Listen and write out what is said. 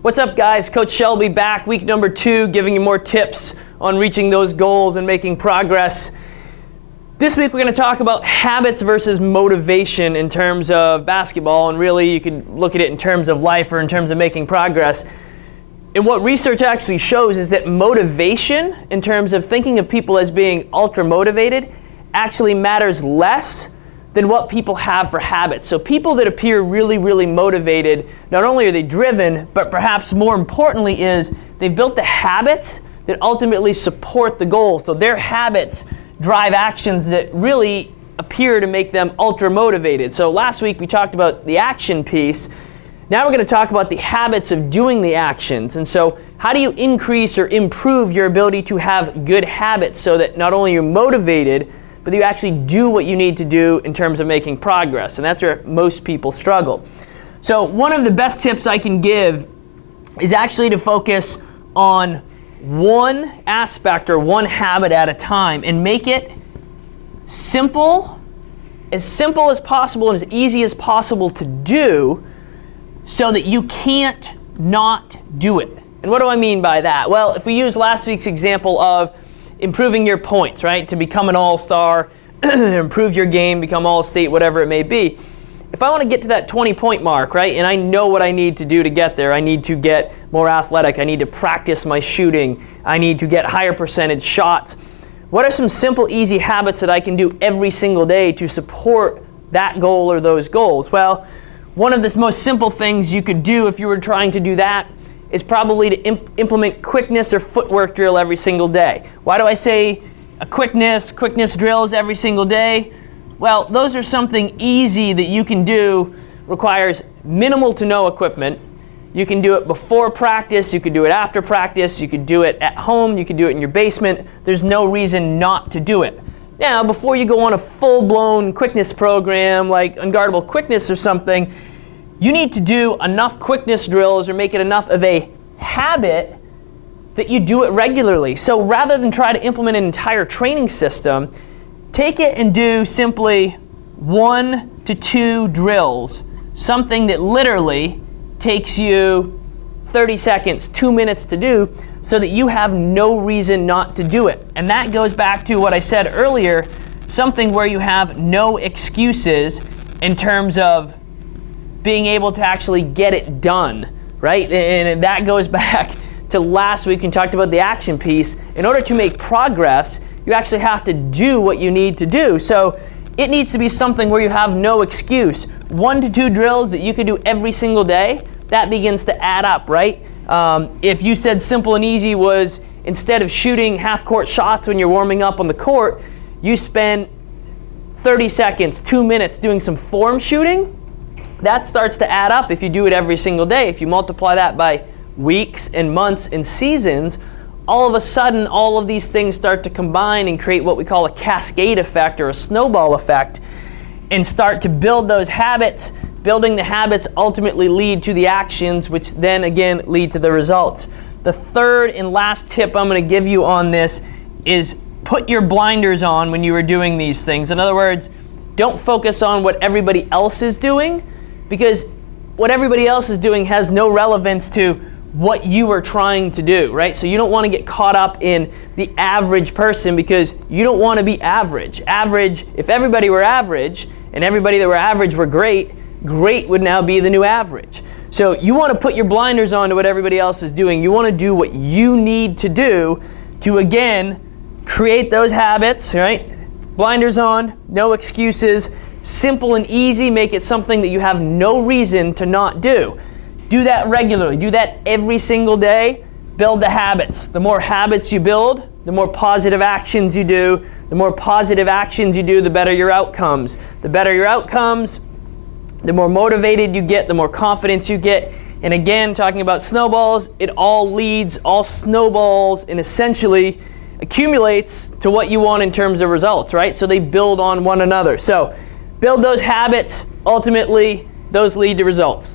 What's up, guys? Coach Shelby back, week number 2, giving you more tips on reaching those goals and making progress. This week we're going to talk about habits versus motivation in terms of basketball, and really you can look at it in terms of life or in terms of making progress. And what research actually shows is that motivation, in terms of thinking of people as being ultra motivated, actually matters less than what people have for habits. So people that appear really, really motivated, not only are they driven, but perhaps more importantly is they've built the habits that ultimately support the goals. So their habits drive actions that really appear to make them ultra motivated. So last week we talked about the action piece. Now we're going to talk about the habits of doing the actions. And so how do you increase or improve your ability to have good habits so that not only you're motivated, but you actually do what you need to do in terms of making progress? And that's where most people struggle. So one of the best tips I can give is actually to focus on one aspect or one habit at a time and make it simple as possible and as easy as possible to do so that you can't not do it. And what do I mean by that? Well, if we use last week's example of improving your points, right, to become an all-star, improve your game, become all-state, whatever it may be. If I want to get to that 20-point mark, right, and I know what I need to do to get there, I need to get more athletic, I need to practice my shooting, I need to get higher percentage shots. What are some simple, easy habits that I can do every single day to support that goal or those goals? Well, one of the most simple things you could do if you were trying to do that is probably to implement quickness or footwork drill every single day. Why do I say a quickness drills every single day? Well, those are something easy that you can do, requires minimal to no equipment. You can do it before practice, you can do it after practice, you could do it at home, you can do it in your basement. There's no reason not to do it. Now, before you go on a full-blown quickness program like Unguardable Quickness or something, you need to do enough quickness drills or make it enough of a habit that you do it regularly. So rather than try to implement an entire training system, take it and do simply 1 to 2 drills, something that literally takes you 30 seconds, 2 minutes to do, so that you have no reason not to do it. And that goes back to what I said earlier, something where you have no excuses in terms of being able to actually get it done, right? And that goes back to last week when we talked about the action piece. In order to make progress, you actually have to do what you need to do. So it needs to be something where you have no excuse. 1 to 2 drills that you could do every single day, that begins to add up, right? If you said simple and easy was instead of shooting half-court shots when you're warming up on the court, you spend 30 seconds, 2 minutes doing some form shooting, that starts to add up if you do it every single day. If you multiply that by weeks and months and seasons, all of a sudden all of these things start to combine and create what we call a cascade effect or a snowball effect and start to build those habits. Building the habits ultimately lead to the actions, which then again lead to the results. The third and last tip I'm going to give you on this is put your blinders on when you are doing these things. In other words, don't focus on what everybody else is doing, because what everybody else is doing has no relevance to what you are trying to do, right? So you don't want to get caught up in the average person because you don't want to be average. Average, if everybody were average and everybody that were average were great, great would now be the new average. So you want to put your blinders on to what everybody else is doing. You want to do what you need to do to, again, create those habits, right? Blinders on, no excuses. Simple and easy, make it something that you have no reason to not do. Do that regularly, do that every single day, build the habits. The more habits you build, the more positive actions you do. The more positive actions you do, the better your outcomes. The better your outcomes, the more motivated you get, the more confidence you get. And again, talking about snowballs, it all snowballs and essentially accumulates to what you want in terms of results, right? So they build on one another. So build those habits, ultimately those lead to results.